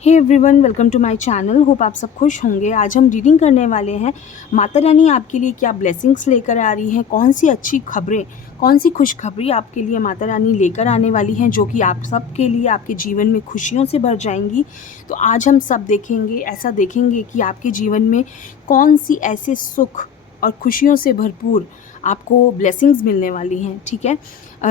Hey everyone, welcome to my channel. Hope आप सब खुश होंगे। आज हम रीडिंग करने वाले हैं माता रानी आपके लिए क्या ब्लेसिंग्स लेकर आ रही हैं, कौन सी अच्छी खबरें, कौन सी खुशखबरी आपके लिए माता रानी लेकर आने वाली हैं जो कि आप सब के लिए आपके जीवन में खुशियों से भर जाएंगी। तो आज हम सब देखेंगे, ऐसा देखेंगे कि आपके जीवन में कौन सी ऐसे सुख और खुशियों से भरपूर आपको ब्लेसिंग्स मिलने वाली हैं। ठीक है,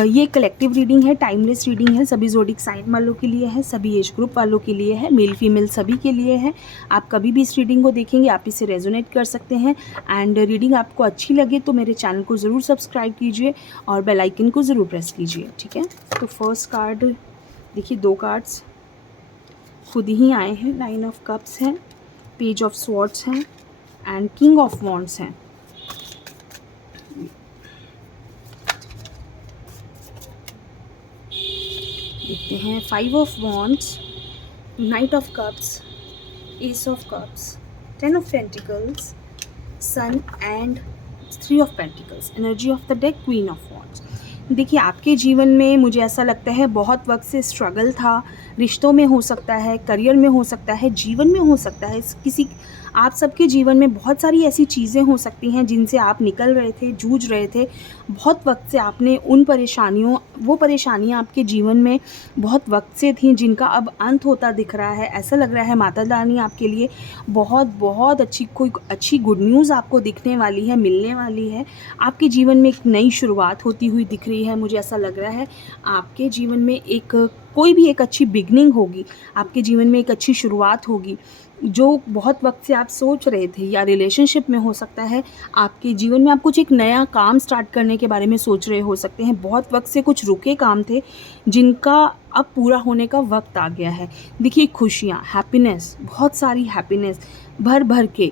ये कलेक्टिव रीडिंग है, टाइमलेस रीडिंग है, सभी ज़ोडिक साइन वालों के लिए है, सभी एज ग्रुप वालों के लिए है, मेल फीमेल सभी के लिए है। आप कभी भी इस रीडिंग को देखेंगे आप इसे रेजोनेट कर सकते हैं। एंड रीडिंग आपको अच्छी लगे तो मेरे चैनल को ज़रूर सब्सक्राइब कीजिए और बेल आइकन को ज़रूर प्रेस कीजिए। ठीक है, तो फर्स्ट कार्ड देखिए, दो कार्ड्स खुद ही आए हैं। 9 ऑफ कप्स हैं, पेज ऑफ स्वॉर्ड्स हैं एंड किंग ऑफ वॉन्ड्स हैं। देखते हैं 5 of wands, knight of cups, ace of cups, 10 of pentacles, sun and 3 of pentacles. Energy of the deck, queen of wands. देखिए, आपके जीवन में मुझे ऐसा लगता है बहुत वक्त से स्ट्रगल था। रिश्तों में हो सकता है, करियर में हो सकता है, जीवन में हो सकता है। किसी आप सबके जीवन में बहुत सारी ऐसी चीज़ें हो सकती हैं जिनसे आप निकल रहे थे, जूझ रहे थे। बहुत वक्त से आपने वो परेशानियां आपके जीवन में बहुत वक्त से थी, जिनका अब अंत होता दिख रहा है। ऐसा लग रहा है माता रानी आपके लिए बहुत बहुत कोई अच्छी गुड न्यूज़ आपको दिखने वाली है, मिलने वाली है। आपके जीवन में एक नई शुरुआत होती हुई दिख रही है। मुझे ऐसा लग रहा है आपके जीवन में कोई भी एक अच्छी बिगनिंग होगी, आपके जीवन में एक अच्छी शुरुआत होगी जो बहुत वक्त से आप सोच रहे थे, या रिलेशनशिप में हो सकता है आपके जीवन में आप कुछ एक नया काम स्टार्ट करने के बारे में सोच रहे हो सकते हैं। बहुत वक्त से कुछ रुके काम थे जिनका अब पूरा होने का वक्त आ गया है। देखिए, खुशियाँ, हैप्पीनेस, बहुत सारी हैप्पीनेस भर भर के,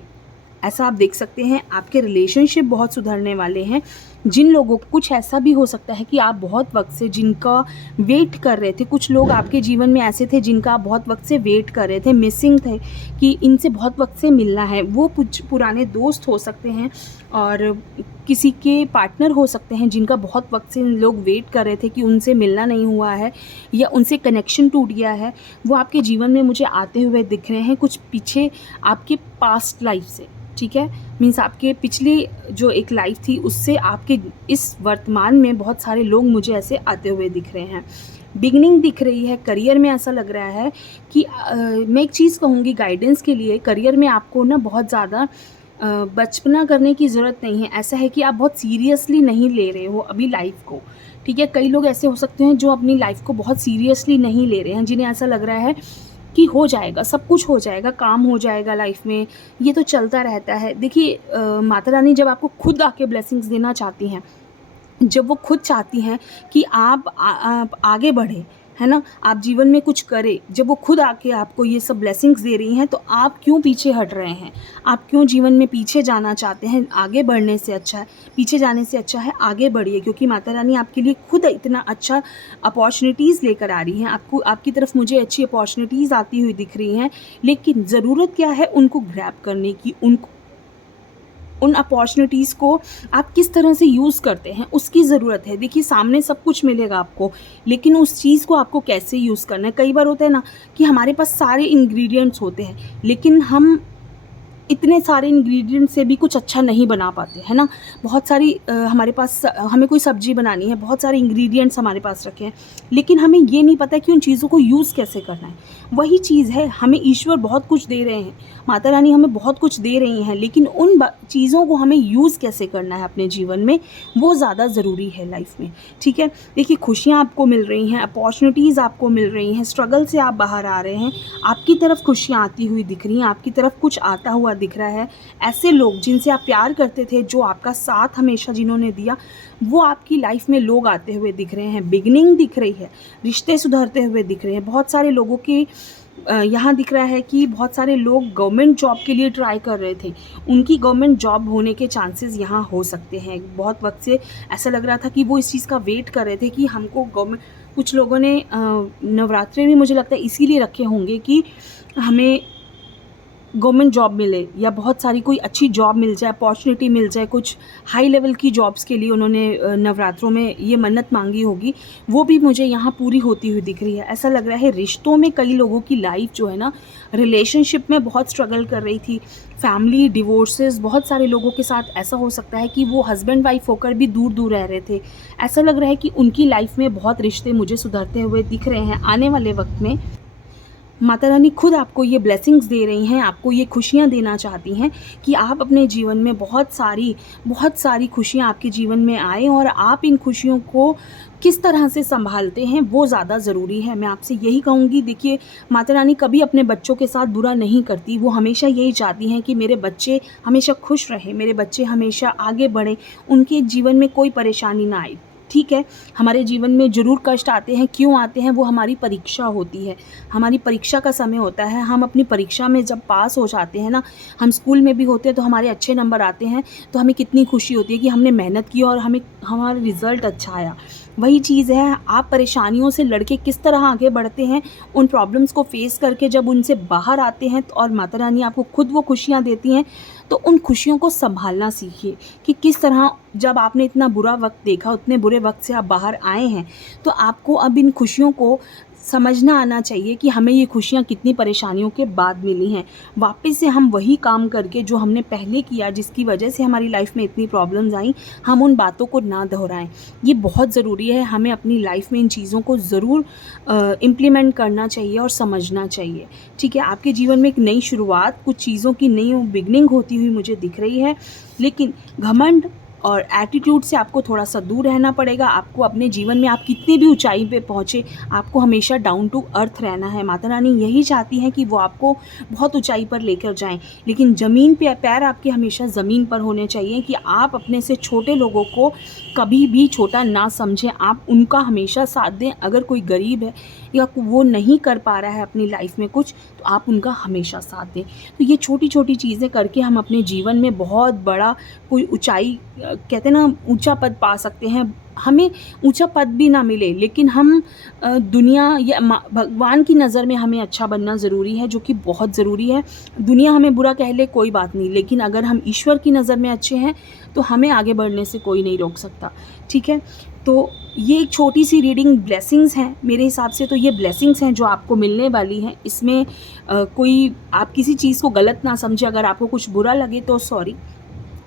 ऐसा आप देख सकते हैं। आपके रिलेशनशिप बहुत सुधरने वाले हैं। जिन लोगों को, कुछ ऐसा भी हो सकता है कि आप बहुत वक्त से जिनका वेट कर रहे थे, कुछ लोग आपके जीवन में ऐसे थे जिनका आप बहुत वक्त से वेट कर रहे थे, मिसिंग थे कि इनसे बहुत वक्त से मिलना है। वो कुछ पुराने दोस्त हो सकते हैं और किसी के पार्टनर हो सकते हैं जिनका बहुत वक्त से लोग वेट कर रहे थे कि उनसे मिलना नहीं हुआ है या उनसे कनेक्शन टूट गया है। वो आपके जीवन में मुझे आते हुए दिख रहे हैं, कुछ पीछे आपके पास्ट लाइफ से। ठीक है, मीन्स आपके पिछली जो एक लाइफ थी उससे आपके इस वर्तमान में बहुत सारे लोग मुझे ऐसे आते हुए दिख रहे हैं। बिगनिंग दिख रही है करियर में। ऐसा लग रहा है कि मैं एक चीज़ कहूँगी गाइडेंस के लिए, करियर में आपको ना बहुत ज़्यादा बचपना करने की ज़रूरत नहीं है। ऐसा है कि आप बहुत सीरियसली नहीं ले रहे हो अभी लाइफ को। ठीक है, कई लोग ऐसे हो सकते हैं जो अपनी लाइफ को बहुत सीरियसली नहीं ले रहे हैं, जिन्हें ऐसा लग रहा है कि हो जाएगा, सब कुछ हो जाएगा, काम हो जाएगा लाइफ में, ये तो चलता रहता है। देखिए, माता रानी जब आपको खुद आके ब्लेसिंग्स देना चाहती हैं, जब वो खुद चाहती हैं कि आप आगे बढ़ें, है ना, आप जीवन में कुछ करें, जब वो खुद आके आपको ये सब ब्लेसिंग्स दे रही हैं तो आप क्यों पीछे हट रहे हैं? आप क्यों जीवन में पीछे जाना चाहते हैं? आगे बढ़ने से अच्छा है, पीछे जाने से अच्छा है आगे बढ़िए, क्योंकि माता रानी आपके लिए खुद इतना अच्छा अपॉर्चुनिटीज़ लेकर आ रही हैं। आपकी तरफ मुझे अच्छी अपॉर्चुनिटीज़ आती हुई दिख रही हैं, लेकिन ज़रूरत क्या है उनको ग्रैब करने की, उन अपॉर्चुनिटीज़ को आप किस तरह से यूज़ करते हैं उसकी ज़रूरत है। देखिए, सामने सब कुछ मिलेगा आपको, लेकिन उस चीज़ को आपको कैसे यूज़ करना है। कई बार होता है ना कि हमारे पास सारे इंग्रेडिएंट्स होते हैं, लेकिन हम इतने सारे इंग्रेडिएंट से भी कुछ अच्छा नहीं बना पाते, है ना। बहुत सारी हमारे पास, हमें कोई सब्ज़ी बनानी है, बहुत सारे इंग्रेडिएंट्स हमारे पास रखे हैं, लेकिन हमें ये नहीं पता कि उन चीज़ों को यूज़ कैसे करना है। वही चीज़ है, हमें ईश्वर बहुत कुछ दे रहे हैं, माता रानी हमें बहुत कुछ दे रही हैं, लेकिन उन चीज़ों को हमें यूज़ कैसे करना है अपने जीवन में, वो ज़्यादा ज़रूरी है लाइफ में। ठीक है, देखिए, खुशियाँ आपको मिल रही हैं, अपॉर्चुनिटीज़ आपको मिल रही हैं, स्ट्रगल से आप बाहर आ रहे हैं, आपकी तरफ खुशियाँ आती हुई दिख रही हैं, आपकी तरफ कुछ आता हुआ दिख रहा है। ऐसे लोग जिनसे आप प्यार करते थे, जो आपका साथ हमेशा जिन्होंने दिया, वो आपकी लाइफ में लोग आते हुए दिख रहे हैं। बिगनिंग दिख रही है, रिश्ते सुधरते हुए दिख रहे हैं। बहुत सारे लोगों की यहाँ दिख रहा है कि बहुत सारे लोग गवर्नमेंट जॉब के लिए ट्राई कर रहे थे, उनकी गवर्नमेंट जॉब होने के चांसेस यहाँ हो सकते हैं। बहुत वक्त से ऐसा लग रहा था कि वो इस चीज़ का वेट कर रहे थे कि हमको गवर्नमेंट, कुछ लोगों ने नवरात्रे भी मुझे लगता है इसीलिए रखे होंगे कि हमें गवर्नमेंट जॉब मिले या बहुत सारी कोई अच्छी जॉब मिल जाए, अपॉर्चुनिटी मिल जाए, कुछ हाई लेवल की जॉब्स के लिए उन्होंने नवरात्रों में ये मन्नत मांगी होगी, वो भी मुझे यहाँ पूरी होती हुई दिख रही है। ऐसा लग रहा है रिश्तों में कई लोगों की लाइफ जो है ना, रिलेशनशिप में बहुत स्ट्रगल कर रही थी, फैमिली डिवोर्सेस, बहुत सारे लोगों के साथ ऐसा हो सकता है कि वो हस्बैंड वाइफ होकर भी दूर दूर रह रहे थे। ऐसा लग रहा है कि उनकी लाइफ में बहुत रिश्ते मुझे सुधरते हुए दिख रहे हैं। आने वाले वक्त में माता रानी खुद आपको ये ब्लेसिंग्स दे रही हैं, आपको ये खुशियाँ देना चाहती हैं कि आप अपने जीवन में बहुत सारी खुशियाँ आपके जीवन में आए, और आप इन खुशियों को किस तरह से संभालते हैं वो ज़्यादा ज़रूरी है। मैं आपसे यही कहूँगी, देखिए माता रानी कभी अपने बच्चों के साथ बुरा नहीं करती, वो हमेशा यही चाहती हैं कि मेरे बच्चे हमेशा खुश रहें, मेरे बच्चे हमेशा आगे बढ़ें, उनके जीवन में कोई परेशानी ना आए। ठीक है, हमारे जीवन में ज़रूर कष्ट आते हैं, क्यों आते हैं, वो हमारी परीक्षा होती है, हमारी परीक्षा का समय होता है। हम अपनी परीक्षा में जब पास हो जाते हैं ना, हम स्कूल में भी होते हैं तो हमारे अच्छे नंबर आते हैं, तो हमें कितनी खुशी होती है कि हमने मेहनत की और हमारा रिज़ल्ट अच्छा आया। वही चीज़ है, आप परेशानियों से लड़के किस तरह आगे बढ़ते हैं, उन प्रॉब्लम्स को फेस करके जब उनसे बाहर आते हैं, और माता रानी आपको खुद वो खुशियाँ देती हैं, तो उन खुशियों को संभालना सीखिए कि किस तरह जब आपने इतना बुरा वक्त देखा, उतने बुरे वक्त से आप बाहर आए हैं, तो आपको अब इन खुशियों को समझना आना चाहिए कि हमें ये खुशियाँ कितनी परेशानियों के बाद मिली हैं। वापस से हम वही काम करके जो हमने पहले किया, जिसकी वजह से हमारी लाइफ में इतनी प्रॉब्लम्स आई, हम उन बातों को ना दोहराएं। ये बहुत ज़रूरी है, हमें अपनी लाइफ में इन चीज़ों को ज़रूर इम्प्लीमेंट करना चाहिए और समझना चाहिए। ठीक है, आपके जीवन में एक नई शुरुआत, कुछ चीज़ों की नई बिगनिंग होती हुई मुझे दिख रही है, लेकिन घमंड और एटीट्यूड से आपको थोड़ा सा दूर रहना पड़ेगा। आपको अपने जीवन में, आप कितनी भी ऊंचाई पे पहुँचे, आपको हमेशा डाउन टू अर्थ रहना है। माता रानी यही चाहती हैं कि वो आपको बहुत ऊंचाई पर लेकर जाएं, लेकिन ज़मीन पे पैर आपके हमेशा ज़मीन पर होने चाहिए, कि आप अपने से छोटे लोगों को कभी भी छोटा ना समझें, आप उनका हमेशा साथ दें। अगर कोई गरीब है या वो नहीं कर पा रहा है अपनी लाइफ में कुछ, तो आप उनका हमेशा साथ दें। तो ये छोटी छोटी चीज़ें करके हम अपने जीवन में बहुत बड़ा कोई ऊंचाई, कहते हैं ना, ऊंचा पद पा सकते हैं। हमें ऊंचा पद भी ना मिले, लेकिन हम दुनिया या भगवान की नज़र में हमें अच्छा बनना ज़रूरी है, जो कि बहुत ज़रूरी है। दुनिया हमें बुरा कह ले कोई बात नहीं, लेकिन अगर हम ईश्वर की नज़र में अच्छे हैं तो हमें आगे बढ़ने से कोई नहीं रोक सकता। ठीक है, तो ये एक छोटी सी रीडिंग ब्लेसिंग्स हैं मेरे हिसाब से, तो ये ब्लेसिंग्स हैं जो आपको मिलने वाली हैं। इसमें कोई आप किसी चीज़ को गलत ना समझे, अगर आपको कुछ बुरा लगे तो सॉरी,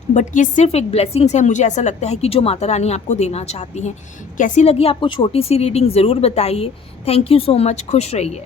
बट ये सिर्फ एक ब्लेसिंग्स है, मुझे ऐसा लगता है कि जो माता रानी आपको देना चाहती हैं। कैसी लगी आपको छोटी सी रीडिंग, ज़रूर बताइए। थैंक यू सो मच, खुश रहिए।